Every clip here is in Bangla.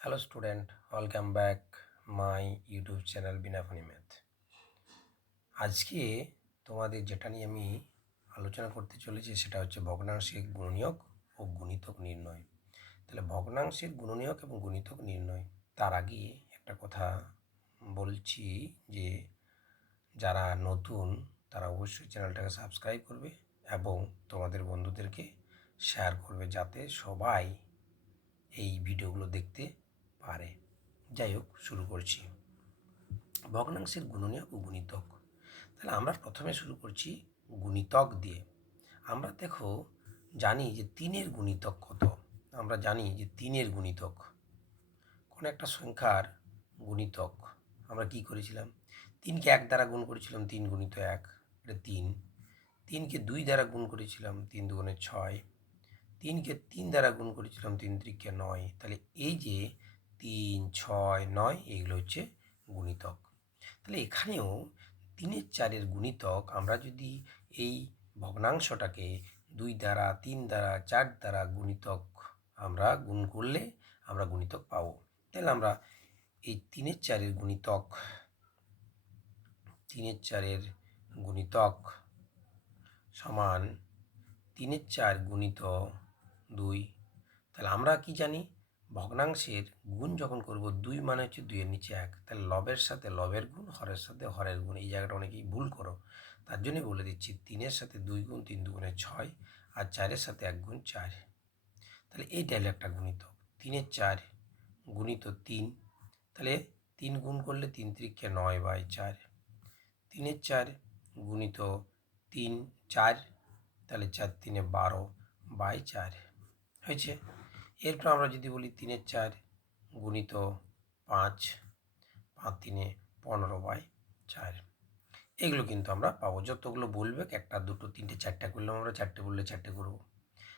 Hello student, welcome back my YouTube channel Binafoni math. আজকে তোমাদের যেটা নিয়ে আমি আলোচনা করতে চলেছি সেটা হচ্ছে ভগ্নাংশের গুণনীয়ক ও গুণিতক নির্ণয়। তাহলে ভগ্নাংশের গুণনীয়ক এবং গুণিতক নির্ণয়, তার আগে একটা কথা বলছি যে যারা নতুন তারা অবশ্যই চ্যানেলটাকে সাবস্ক্রাইব করবে এবং তোমাদের বন্ধুদেরকে শেয়ার করবে যাতে সবাই এই ভিডিওগুলো দেখতে পারে। যাই হোক, শুরু করছি। ভগ্নাংশের গুণনীয়ক ও গুণিতক। তাহলে আমরা প্রথমে শুরু করছি গুণিতক দিয়ে। আমরা জানি যে 3-এর গুণিতক কত। আমরা জানি যে 3-এর গুণিতক কোনো একটা সংখ্যার গুণিতক আমরা কি করেছিলাম, 3কে 1 দ্বারা গুণ করেছিলাম, 3 গুণিত 1 এটা 3। 3কে 2 দ্বারা গুণ করেছিলাম, 3 দুগুণে 6। 3কে 3 দ্বারা গুণ করেছিলাম, 3 3কে 9। তাহলে এই যে 3, 6, 9 এইগুলো হচ্ছে গুণিতক। তাহলে এখানেও 3-এর 4-এর গুণিতক আমরা যদি এই ভগ্নাংশটাকে 2 দ্বারা, 3 দ্বারা, 4 দ্বারা গুণিতক আমরা গুণ করলে আমরা গুণিতক পাবো। তাহলে আমরা এই 3-এর 4-এর গুণিতক, 3-এর 4-এর গুণিতক সমান 3-এর 4 গুণিত 2। তাহলে আমরা কি জানি, ভগ্নাংশের গুণ যখন করব 2 মানে হচ্ছে 2-এর নিচে 1। তাহলে লবের সাথে লবের গুণ, হরের সাথে হরের গুণ। এই জায়গাটা অনেকেই ভুল করো, তার জন্যই বলে দিচ্ছি 3-এর সাথে 2 গুণ, 3 দুগুণে 6 আর 4-এর সাথে 1 গুণ 4। তাহলে এইটা হলো একটা গুণিতক। 3-এর 4 গুণিত 3। তাহলে 3 গুণ করলে 3 3কে 9/4। 3-এর 4 গুণিত 3 4, তাহলে 4 3-এ 12/4 হয়েছে। এরপর আমরা যদি বলি 3-এর 4 গুণিত 5, 5 3-এ 15/4। এগুলো কিন্তু আমরা পাবো। যতগুলো বলবে, একটা দুটো তিনটে চারটা করলাম আমরা, চারটে বললে চারটে করব।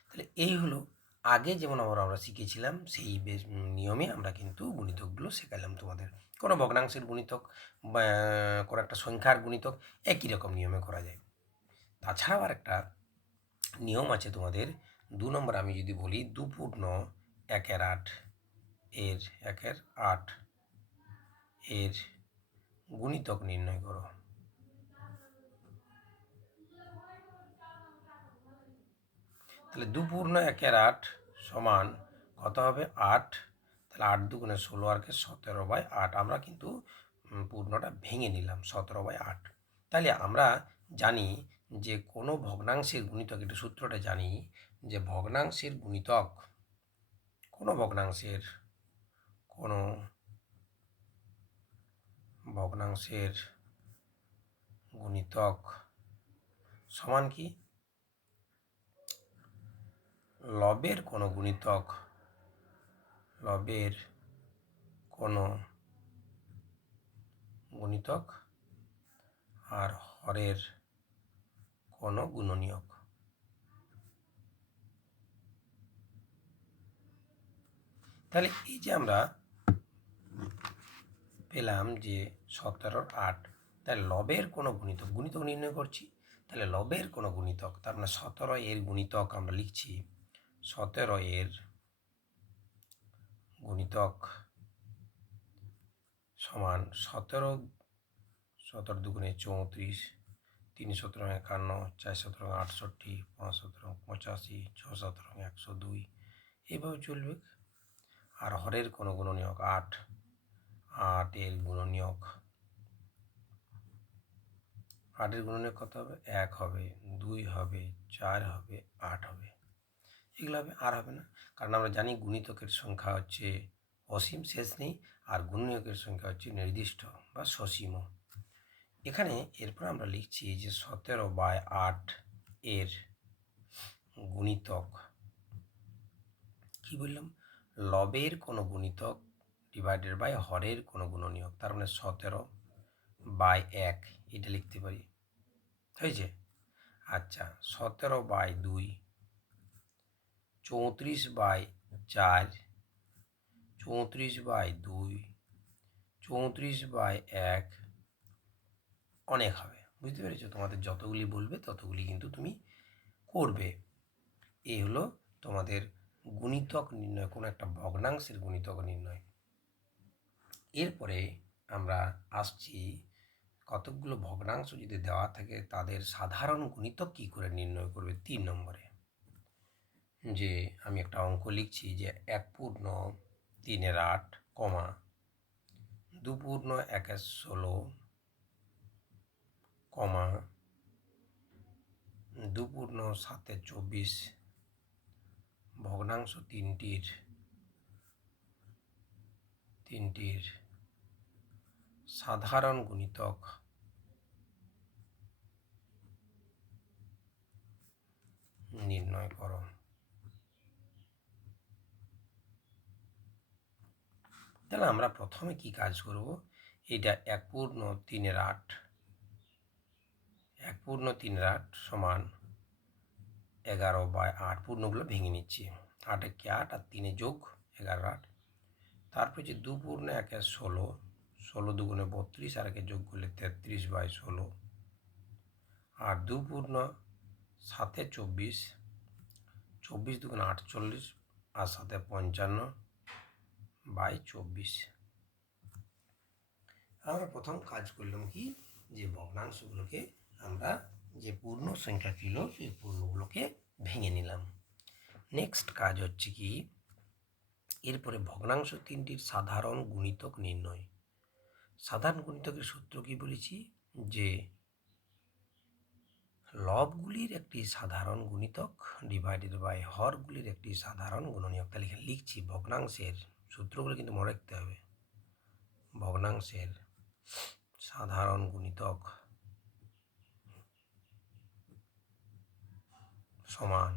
তাহলে এই হলো আগে যেমন আমরা শিখেছিলাম সেই নিয়মে আমরা কিন্তু গুণিতকগুলো শেখালাম তোমাদের। কোনো ভগ্নাংশের গুণিতক বা কোনো একটা সংখ্যার গুণিতক একই রকম নিয়মে করা যায়। তাছাড়াও আর একটা নিয়ম আছে তোমাদের। 2 নম্বর আমি যদি বলি 2 পূর্ণ 1-এর 8 এর 1-এর 8 এর গুণিতক নির্ণয় করো। তাহলে 2 পূর্ণ 1-এর 8 সমান কত হবে? 8। তাহলে 8 দুগুণে 16 আর 17/8। আমরা কিন্তু পূর্ণটা ভেঙে নিলাম, 17/8। তাহলে আমরা জানি যে কোনো ভগ্নাংশের গুণিতক, একটু সূত্রটা জানি যে ভগ্নাংশের গুণিতক, কোনো ভগ্নাংশের গুণিতক সমান কি? লবের কোনো গুণিতক, লবের কোনো গুণিতক আর হরের কোনো গুণনীয়ক। তাহলে এই যে আমরা পেলাম যে 17-র 8, তাহলে লবের কোনো গুণিতক নির্ণয় করছি। তাহলে লবের কোনো গুণিতক, তার মানে 17 এর গুণিতক আমরা লিখছি 17 এর গুণিতক সমান 17 17 দুগুণে 34, 3 17 51, 4 17 68, 5 17 85, 6 17 102, এইভাবে চলবে। আর হরের কোনো গুণনীয়ক 8, 8-এর গুণনীয়ক, 8-এর গুণনীয়ক কত হবে? 1 হবে, 2 হবে, 4 হবে, 8 হবে। এগুলো হবে, আর হবে না, কারণ আমরা জানি গুণিতকের সংখ্যা হচ্ছে অসীম, শেষ নেই, আর গুণনীয়কের সংখ্যা হচ্ছে নির্দিষ্ট বা সসীম। এখানে এরপর আমরা লিখছি যে 17/8 এর গুণিতক, কি বললাম? লবের কোনো গুণিতক ডিভাইডেড বাই হরের কোনো গুণনীয়ক। তার মানে 17/1 এটা লিখতে পারি, হয়েছে? আচ্ছা, 17/2, 34/4, 34/2, 34/1, অনেক হবে। বুঝতে পেরেছো? তোমাদের যতগুলি বলবে ততগুলি কিন্তু তুমি করবে। এই হলো তোমাদের গুণিতক নির্ণয়, কোনো একটা ভগ্নাংশের গুণিতক নির্ণয়। এরপরে আমরা আসছি কতকগুলো ভগ্নাংশ যদি দেওয়া থাকে তাদের সাধারণ গুণিতক কী করে নির্ণয় করবে 3 নম্বরে। যে আমি একটা অঙ্ক লিখছি যে 1/3 কমা 2/16 কমা 2/7 ভগ্নাংশ তিনটির সাধারণ গুণিতক নির্ণয় করো। তাহলে আমরা প্রথমে কি কাজ করব, এটা 1/3 সমান 11/8 পূর্ণগুলো ভেঙে নিচ্ছি। 8 কে 8 আর 3 যোগ 11/8। তারপর যে 2/16 16 2 32 আর একে যোগ করলে 33/16 আর 2/7 24 24 2 48 আর 7 55/24। আমরা প্রথম কাজ করলাম কি, যে ভগ্নাংশগুলোকে আমরা যে পূর্ণ সংখ্যা ছিল সেই পূর্ণগুলোকে ভেঙে নিলাম। নেক্সট কাজ হচ্ছে কি, এরপরে ভগ্নাংশ তিনটির সাধারণ গুণিতক নির্ণয়। সাধারণ গুণিতকের সূত্র কি বলেছি, যে লবগুলির একটি সাধারণ গুণিতক ডিভাইডেড বাই হরগুলির একটি সাধারণ গুণনীয়ক। তাহলে এখানে লিখছি ভগ্নাংশের সূত্রগুলো কিন্তু মনে রাখতে হবে। ভগ্নাংশের সাধারণ গুণিতক সমান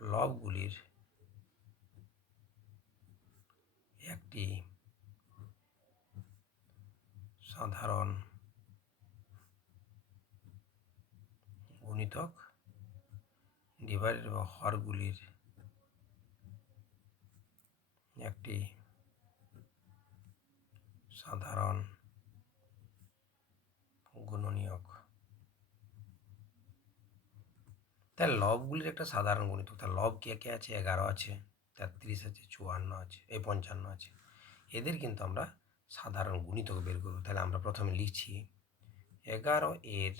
লবগুলির একটি সাধারণ গুণিতক ডিভাইডেড বা হরগুলির একটি সাধারণ গুণনীয়ক। তাহলে লবগুলির একটা সাধারণ গুণিতক, তাহলে লব কে কে আছে, 11 আছে, 33 আছে, 54 আছে, 55 আছে। এদের কিন্তু আমরা সাধারণ গুণিতক বের করব। তাহলে আমরা প্রথমে লিখছি 11 এর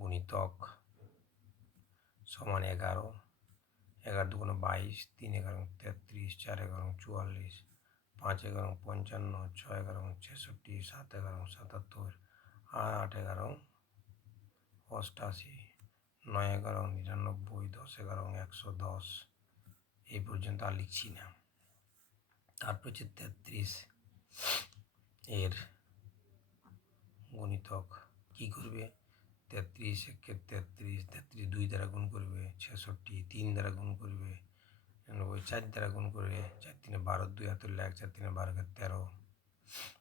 গুণিতক সমান 11, 11 2 22, 3 11 33, 4 11 44, 5 11 55, 6 11 66, 7 11 77, 8 11 88, 9 11 99, 10 11 110। এই পর্যন্ত আর লিখছি না। তারপর হচ্ছে 33 এর গুণিতক কি করবে, 33 একে 33, 33 2 দ্বারা গুণ করবে 66, 3 দ্বারা গুণ করবে 99, 4 দ্বারা গুণ করবে 4 3 12, 2 হাতে 1, 4 3 12 13,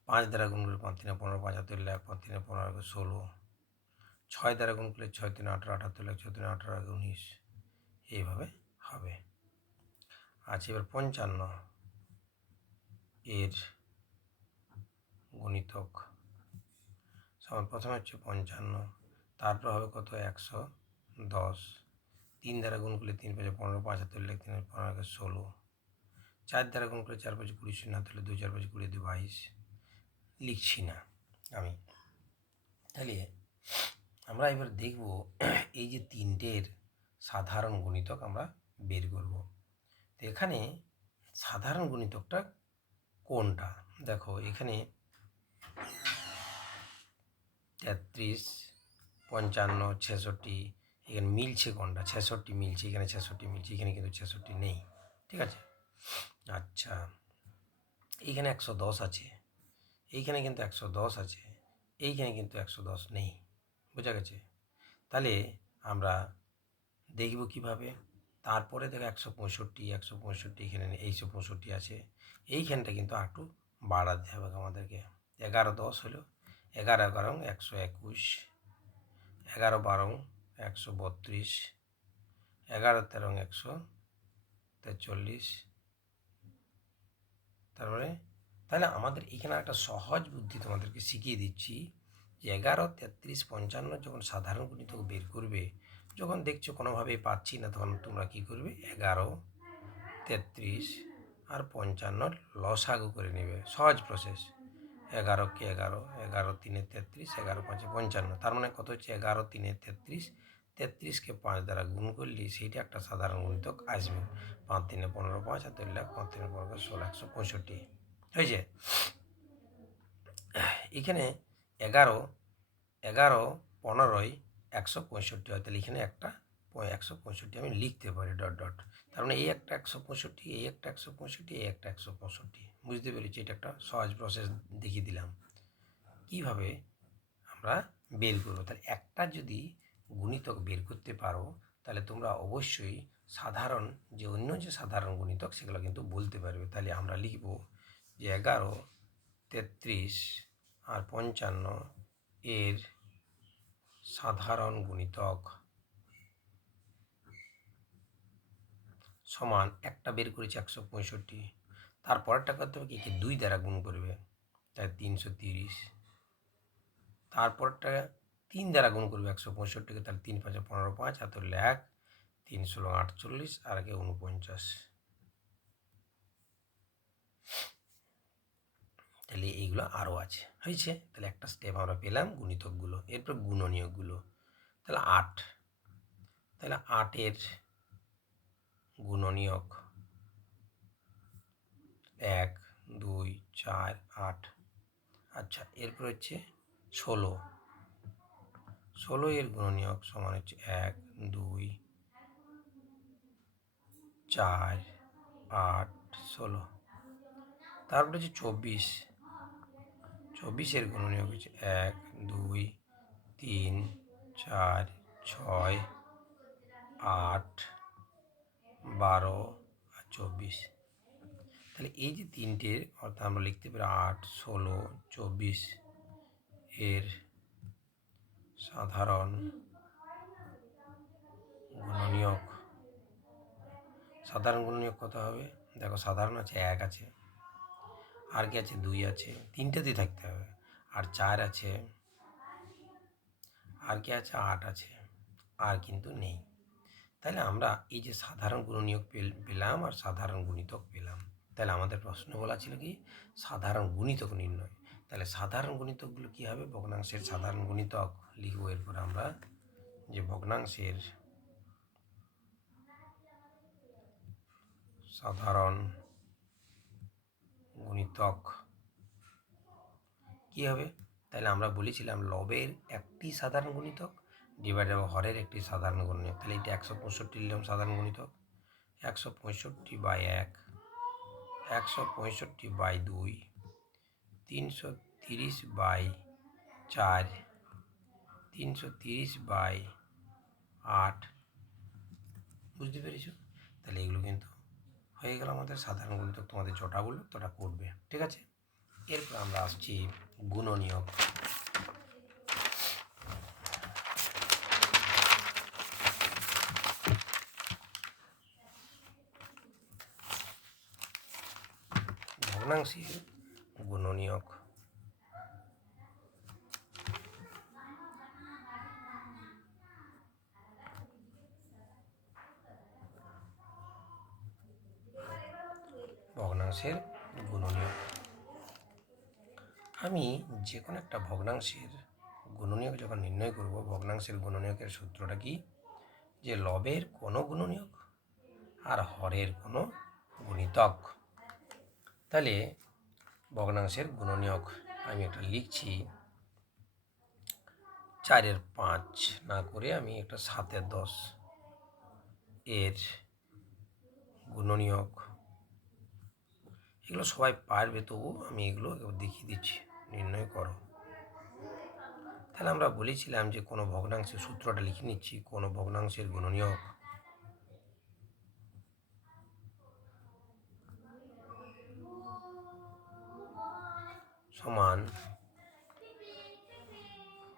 5 দ্বারা গুণ করবে 5 3 15, 5 হাতে 1, 5 3 15 16, 6 দ্বারা গুণ করলে 6 3 18, 18 1, 6 3 18 19। এইভাবে হবে। আচ্ছা, এবার 55 এর গুণিতক সমান প্রথমে হচ্ছে 55, তারপর হবে কত 110, 3 দ্বারা গুণ করলে 3 5 15, 5 হাতে 1, 3 15 16, 4 দ্বারা গুণ করলে 4 5 20, 0 হাতে 2 4 5 20 22। লিখছি না আমি। তাহলে আমরা এবার দেখব এই যে তিনটের সাধারণ গুণিতক আমরা বের করব। তো এখানে সাধারণ গুণিতকটা কোনটা, দেখো এখানে 33 55 66, এখানে মিলছে কোনটা, 66 মিলছে, এখানে 66 মিলছে, এখানে কিন্তু 66 নেই। ঠিক আছে। আচ্ছা, এইখানে 110 আছে, এইখানে কিন্তু 110 আছে, এইখানে কিন্তু 110 নেই। বোঝা গেছে। তাহলে আমরা দেখব কিভাবে। তারপরে দেখো 165 165 এখানে 165 আছে, এইখানটা কিন্তু আর একটু বাড়াতে হবে আমাদেরকে। 11 10 হলো, 11 11 121, 11 12 132, 11 13 143। তারপরে তাহলে আমাদের এখানে একটা সহজ বুদ্ধি তোমাদেরকে শিখিয়ে দিচ্ছি, যে 11 33 55 যখন সাধারণ গুণিতক বের করবে, যখন দেখছো কোনোভাবেই পাচ্ছি না, তখন তোমরা কী করবে, 11 33 আর 55 লসাগু করে নেবে। সহজ প্রসেস। 11 কে 11, 11 3 33, 11 5 55। তার মানে কত হচ্ছে? 11 3 33, 33কে 5 দ্বারা গুণ করলে সেইটা একটা সাধারণ গুণিতক আসবে। 5 3 15, 5 আর 2 লাখ, 5 3 15 16, 165 হয়েছে। এখানে 11 11 15ই 165 হয়, তাহলে এখানে একটা 165 আমি লিখতে পারি ডট ডট। তার মানে এই একটা 165, এই একটা 165, এই একটা 165। বুঝতে পেরেছি? এটা একটা সহজ প্রসেস দেখিয়ে দিলাম কীভাবে আমরা বের করবো। তাহলে একটা যদি গুণিতক বের করতে পারো তাহলে তোমরা অবশ্যই সাধারণ যে অন্য যে সাধারণ গুণিতক সেগুলো কিন্তু বলতে পারবে। তাহলে আমরা লিখব যে 11 33 আর 55 এর সাধারণ গুণিতক সমান, একটা বের করেছি 165, তারপরেরটা করতে হবে কি 2 দ্বারা গুণ করবে, তাই 330, তারপরটা 3 দ্বারা গুণ করবে 165কে, তাহলে 3 5 15 5 আর 1 লাখ, 3 16 48 আর আগে 49। তাহলে এইগুলো আরও আছে। হয়েছে? তাহলে একটা স্টেপ আমরা পেলাম গুণিতকগুলো। এরপর গুণনীয়কগুলো। তাহলে 8, তাহলে 8-এর গুণনীয়ক 1 2 4 8। আচ্ছা, এরপর হচ্ছে 16, 16 এর গুণনীয়ক সমান হচ্ছে 1 2 4 8 16। তারপরে হচ্ছে 24, 24 গুণনীয়ক হচ্ছে 1 2 3 4 6 8 12 আর 24। তাহলে এই যে তিনটের অর্থাৎ আমরা লিখতে পারি 8 16 24 এর সাধারণ গুণনীয়ক। সাধারণ গুণনীয়ক কত হবে? দেখো, সাধারণ আছে 1 আছে, আর কি আছে 2 আছে, তিনটেতেই থাকতে হবে, আর 4 আছে, আর কি আছে 8 আছে, আর কিন্তু নেই। তাহলে আমরা এই যে সাধারণ গুণনীয়ক পেলাম আর সাধারণ গুণিতক পেলাম। তাহলে আমাদের প্রশ্ন বলা ছিল কি সাধারণ গুণিতক নির্ণয়। তাহলে সাধারণ গুণিতকগুলো কী হবে? ভগ্নাংশের সাধারণ গুণিতক লিখব। এরপর আমরা যে ভগ্নাংশের সাধারণ গুণিতক কী হবে? তাহলে আমরা বলেছিলাম লবের একটি সাধারণ গুণিতক ডিভাইডেড বাই হরের একটি সাধারণ গুণিতক। তাহলে এটা 165 নিলাম সাধারণ গুণিতক, 165/1, 165/2, 330/4, 330/8। বুঝতে পেরেছ? তাহলে এগুলো কিন্তু হয়ে গেল আমাদের সাধারণ গুণিতক। তোমাদের যটা বললো তটা করবে, ঠিক আছে? এরপর আমরা আসছি গুণনীয়ক। ভগ্নাংশের গুণনীয়ক। ভগ্নাংশের গুণনীয়ক। আমি যে কোনো একটা ভগ্নাংশের গুণনীয়ক যখন নির্ণয় করব, ভগ্নাংশের গুণনীয়কের সূত্রটা কি? যে লবের কোনো গুণনীয়ক আর হরের কোনো গুণিতক। তাহলে ভগ্নাংশের গুণনীয়ক আমি একটা লিখছি, 4-এর 5 না করে আমি একটা 7-এর 10 এর গুণনীয়ক। এগুলো সবাই পারবে, তবু আমি এগুলো দেখিয়ে দিচ্ছি, নির্ণয় করো। তাহলে আমরা বলেছিলাম যে কোনো ভগ্নাংশের সূত্রটা লিখে নিচ্ছি। কোনো ভগ্নাংশের গুণনীয়ক সমান,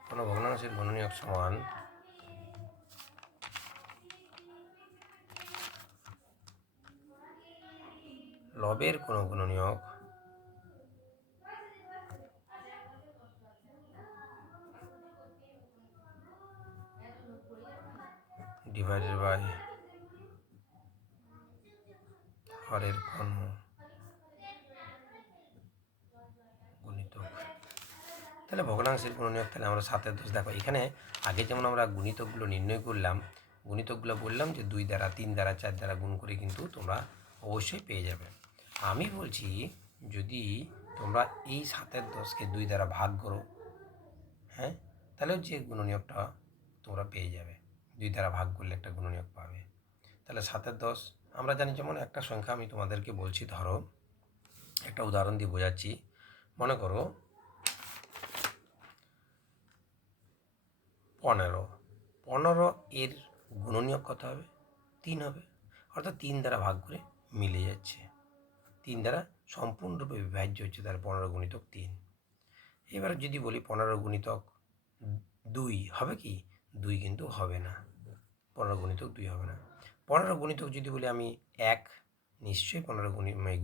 কোনো ভগ্নাংশের গুণনীয়ক সমান লবের কোনো গুণনীয়ক ডিভাইডেড বাই হরের কোনো তাহলে ভগ্নাংশের গুণনীয়ক তাহলে আমরা 7 এর 10 দেখো এখানে আগে যেমন আমরা গুণিতকগুলো নির্ণয় করলাম, গুণিতকগুলো বললাম যে 2 দ্বারা 3 দ্বারা 4 দ্বারা গুণ করে কিন্তু তোমরা অবশ্যই পেয়ে যাবে। আমি বলছি যদি তোমরা এই 7 এর 10কে 2 দ্বারা ভাগ করো, হ্যাঁ, তাহলেও যে গুণনীয়কটা তোমরা পেয়ে যাবে। 2 দ্বারা ভাগ করলে একটা গুণনীয়ক পাবে। তাহলে 7 এর 10 আমরা জানি, যেমন একটা সংখ্যা আমি তোমাদেরকে বলছি, ধরো একটা উদাহরণ দিয়ে বোঝাচ্ছি। মনে করো 15, 15 এর গুণনীয়ক কত হবে? 3 হবে, অর্থাৎ 3 দ্বারা ভাগ করে মিলে যাচ্ছে, 3 দ্বারা সম্পূর্ণরূপে বিভাজ্য হচ্ছে, তার 15 গুণিতক 3। এবার যদি বলি 15 গুণিতক 2 হবে কি? 2 কিন্তু হবে না, 15 গুণিতক 2 হবে না। 15 গুণিতক যদি বলি আমি 1, নিশ্চয়ই 15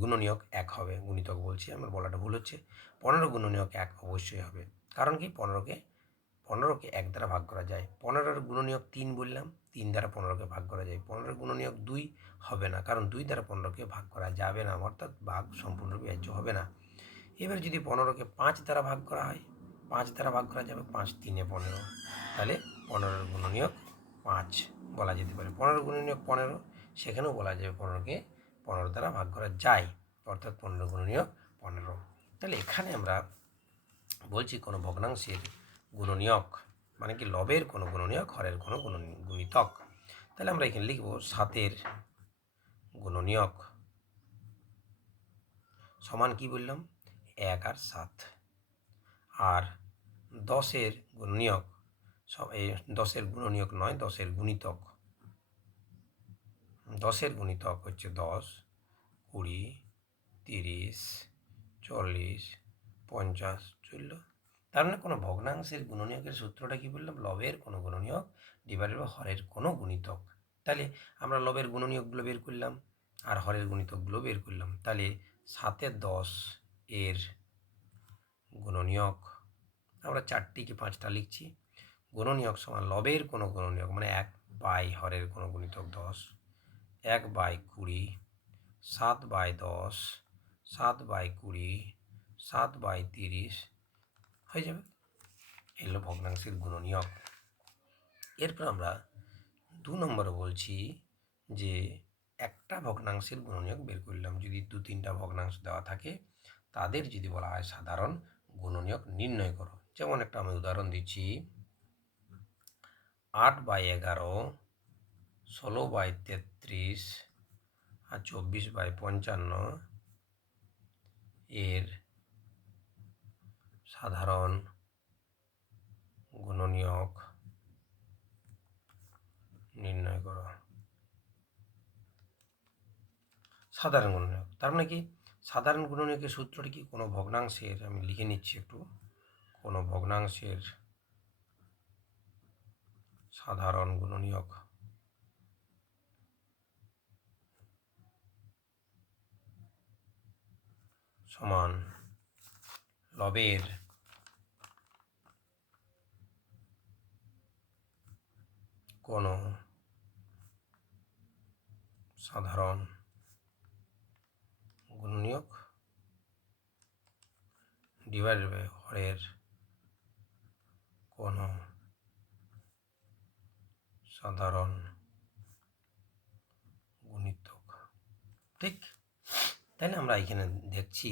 গুণনীয়ক 1 হবে। গুণিতক বলছি, আমার বলাটা ভুল হচ্ছে। 15 গুণনীয়ক 1 অবশ্যই হবে, কারণ কি 15কে 1 দ্বারা ভাগ করা যায়। 15 গুণনীয়ক 3 বললাম, 3 দ্বারা 15কে ভাগ করা যায়। 15 গুণনীয়ক 2 হবে না, কারণ 2 দ্বারা 15কে ভাগ করা যাবে না, অর্থাৎ ভাগ সম্পূর্ণ বিভাজ্য হবে না। এবার যদি 15কে 5 দ্বারা ভাগ করা হয়, 5 দ্বারা ভাগ করা যাবে, 5 3 15, তাহলে 15 গুণনীয়ক 5 বলা যেতে পারে। 15 গুণনীয়ক 15, সেখানেও বলা যাবে 15কে 15 দ্বারা ভাগ করা যায়, অর্থাৎ 15 গুণনীয়ক 15। তাহলে এখানে আমরা বলছি কোনো ভগ্নাংশের গুণনীয়ক মানে কি লবের কোনো গুণনীয়ক, হরের কোনো গুণিতক। তাহলে আমরা এখানে লিখব 7 গুণনীয়ক সমান কি বললাম? 1 আর 7। আর 10 গুণনীয়ক, 10 গুণনীয়ক নয়, 10 গুণিতক। 10 গুণিতক হচ্ছে 10, 20, 30, 40, 50, 40। তার মানে কোনো ভগ্নাংশের গুণনীয়কের সূত্রটা কি বললাম? লবের কোনো গুণনীয়ক ডিভাইডেড বাই হরের কোনো গুণিতক। তাহলে আমরা লবের গুণনীয়কগুলো বের করলাম আর হরের গুণিতকগুলো বের করলাম। তাহলে 7 10 এর গুণনীয়ক আমরা 4টিকে 5টা লিখছি। গুণনীয়ক সমান লবের কোনো গুণনীয়ক মানে 1 বাই হরের কোনো গুণিতক 10, 1 বাই 20, 7 বাই 10, 7 বাই 20, 7 বাই 30 হয়ে যাবে। এলো ভগ্নাংশের গুণনীয়ক। এরপর আমরা 2 নম্বরে বলছি যে একটা ভগ্নাংশের গুণনীয়ক বের করলাম। যদি 2-3টা ভগ্নাংশ দেওয়া থাকে, তাদের যদি বলা হয় সাধারণ গুণনীয়ক নির্ণয় করো। যেমন একটা আমি উদাহরণ দিচ্ছি, 8 বাই 11, 16 বাই 33 আর 24 বাই 55 এর সাধারণ গুণনীয়ক নির্ণয় করো। সাধারণ গুণনীয়ক তার মানে কি? সাধারণ গুণনীয়কের সূত্রটি কি? কোনো ভগ্নাংশের, আমি লিখে নিচ্ছি একটু, কোনো ভগ্নাংশের সাধারণ গুণনীয়ক সমান লবের কোনো সাধারণ গুণনীয়ক ডিভাইডেড বাই হরের কোনো সাধারণ গুণিতক। ঠিক, তাহলে আমরা এখানে দেখছি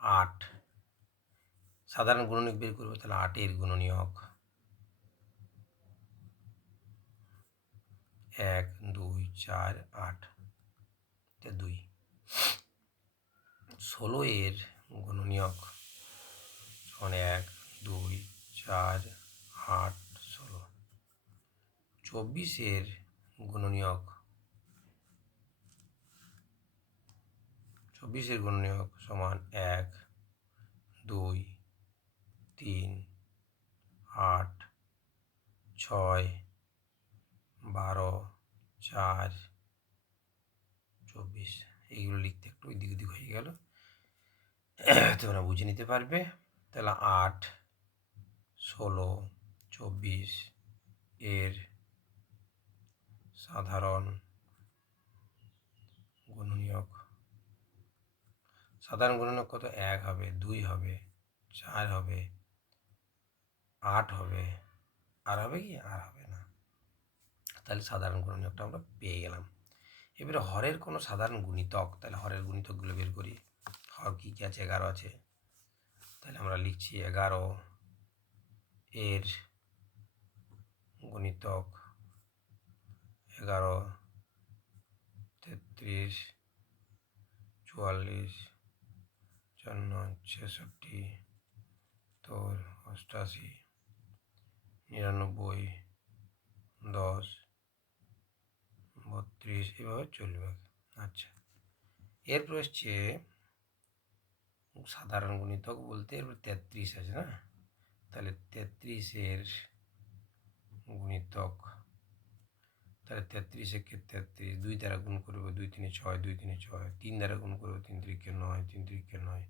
8 সাধারণ গুণনীয়ক বের করবো। তাহলে 8 এর গুণনীয়ক 1 2 4 8, 2। 16 এর গুণনীয়ক সমান 1 2 4 8 16। 24 এর গুণনীয়ক, 24 এর গুণনীয়ক সমান 1 2 3 8 6 12 4 24। এইগুলো লিখতে একটু এদিক ওদিক হয়ে গেল, তোমরা বুঝে নিতে পারবে। তাহলে 8 16 24 এর সাধারণ গুণনীয়ক, সাধারণ গুণনীয়ক কত? 1 হবে, 2 হবে, 4 হবে, 8 হবে, আর হবে কি? আর হবে না। তাহলে সাধারণ গুণনীয়কটা আমরা পেয়ে গেলাম। এবারে হরের কোনো সাধারণ গুণিতক, তাহলে হরের গুণিতকগুলো বের করি। হর কী কী আছে? 11 আছে। তাহলে আমরা লিখছি 11 এর গুণিতক 11, 33, 44, 54, 66, 88, 99, 10, 32, এভাবে চলবে। আচ্ছা, এরপর হচ্ছে সাধারণ গুণিতক বলতে 33 আছে না? তাহলে 33-এর গুণিতক, তাহলে 33 কে 33 2 দ্বারা গুণ করবো, 2 3 6, 2 3 6, 3 দ্বারা গুণ করবো, 3 3 9, 3 3 9,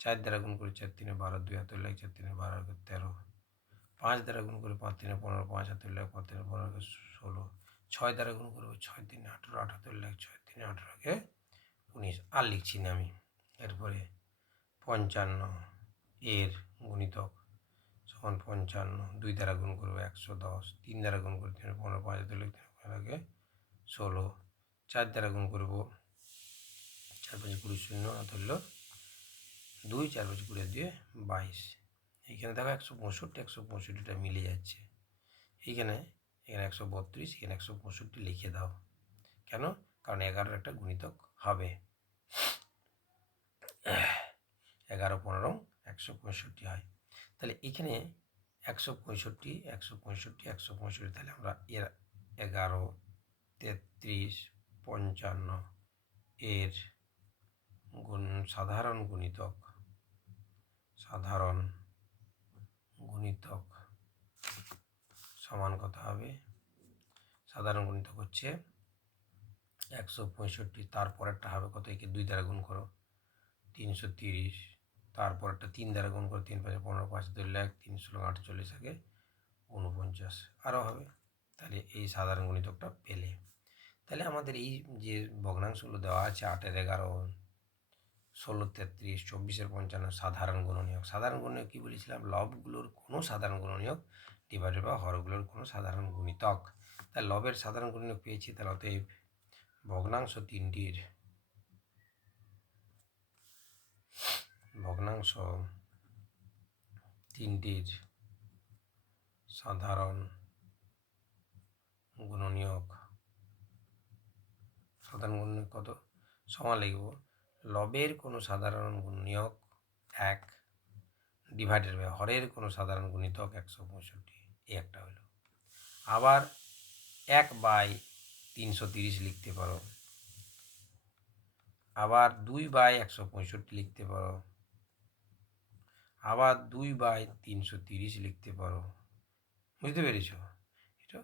4 দ্বারা গুণ করে 4 3 12, 2 হাতে লাগে 4 3 12 13, 5 দ্বারা গুণ করে 5 3 15, 5 হাতে লাগে 5 3 15 16, 6 দ্বারা গুণ করবো 6 3 18, 8 হাতে লাগে 6 3 18 19। আর লিখছি না আমি। এরপরে 55 এর গুণিতক সমান 55, 2 দ্বারা গুণ করবো 110, 3 দ্বারা গুণ করে 3 15, 5 হাতে লাগে 16, 4 দ্বারা গুণ করবো 4 5 20 শূন্য ধরল 2, 4 5 20 দিয়ে 22। এইখানে দেখো 165টা মিলে যাচ্ছে। এখানে 132, এখানে 165 লিখে দাও। কেন? কারণ 11-এর একটা গুণিতক হবে। 11 15 165 হয়। তাহলে এখানে 165, 165, 165, তাহলে আমরা এর 11, 33, 55 এর সাধারণ গুণিতক সমান কত হবে? সাধারণ গুণিতক হচ্ছে 165, তারপরেরটা হবে কত? একে 2 দ্বারা গুণ করো 330, তারপরেরটা 3 দ্বারা গুণ করো 3 5 15, 5 2 লাখ 3 16 48 আগে 49 আরও হবে। তাহলে এই সাধারণ গুণিতকটা পেলে, তাহলে আমাদের এই যে ভগ্নাংশগুলো দেওয়া আছে 8-এর 11, 16 33, 24-এর 55 সাধারণ গুণনীয়ক। সাধারণ গুণনীয়ক কী বলেছিলাম? লবগুলোর কোনো সাধারণ গুণনীয়ক ডিভাইডেড বা হরগুলোর কোনো সাধারণ গুণিতক। তাহলে লবের সাধারণ গুণনীয়ক পেয়েছি, তাহলে অতএব ভগ্নাংশ তিনটির সাধারণ গুণনীয়ক কত? সমান লিখব লবের কোনো সাধারণ গুণনীয়ক 1 ডিভাইডেড বাই হরের কোনো সাধারণ গুণিতক 165, এই একটা হলো। আবার 1/330 লিখতে পারো, আবার 2/165 লিখতে পারো, আবার 2/330 লিখতে পারো। বুঝতে পেরেছ? এটা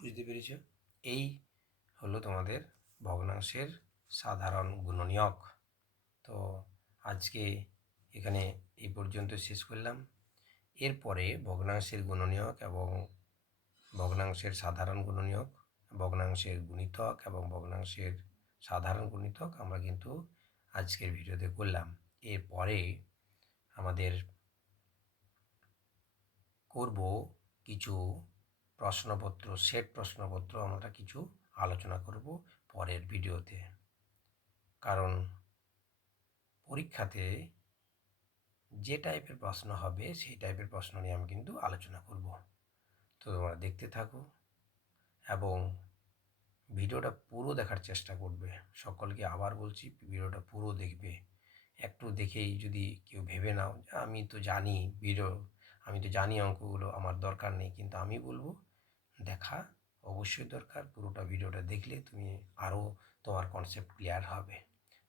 বুঝতে পেরেছ? এই হলো তোমাদের ভগ্নাংশের সাধারণ গুণনীয়ক। তো আজকে এখানে এই পর্যন্ত শেষ করলাম। এরপরে ভগ্নাংশের গুণনীয়ক এবং ভগ্নাংশের সাধারণ গুণনীয়ক, ভগ্নাংশের গুণিতক এবং ভগ্নাংশের সাধারণ গুণিতক আমরা কিন্তু আজকের ভিডিওতে করলাম। এরপরে আমাদের করব কিছু প্রশ্নপত্র, সেট প্রশ্নপত্র আমরা কিছু আলোচনা করব পরের ভিডিওতে। কারণ পরীক্ষাতে যে টাইপের প্রশ্ন হবে সেই টাইপের প্রশ্ন নিয়ে আমি কিন্তু আলোচনা করব। তো তোমরা দেখতে থাকো এবং ভিডিওটা পুরো দেখার চেষ্টা করবে। সকলকে আবার বলছি, ভিডিওটা পুরো দেখবে। একটু দেখেই যদি কেউ ভেবে নাও আমি তো জানি আমি তো জানি অঙ্কগুলো, আমার দরকার নেই, কিন্তু আমি বলবো দেখা অবশ্যই দরকার। পুরোটা ভিডিওটা দেখলে তুমি আরও তোমার কনসেপ্ট ক্লিয়ার হবে।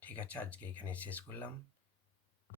ঠিক আছে, আজকে এখানে শেষ করলাম।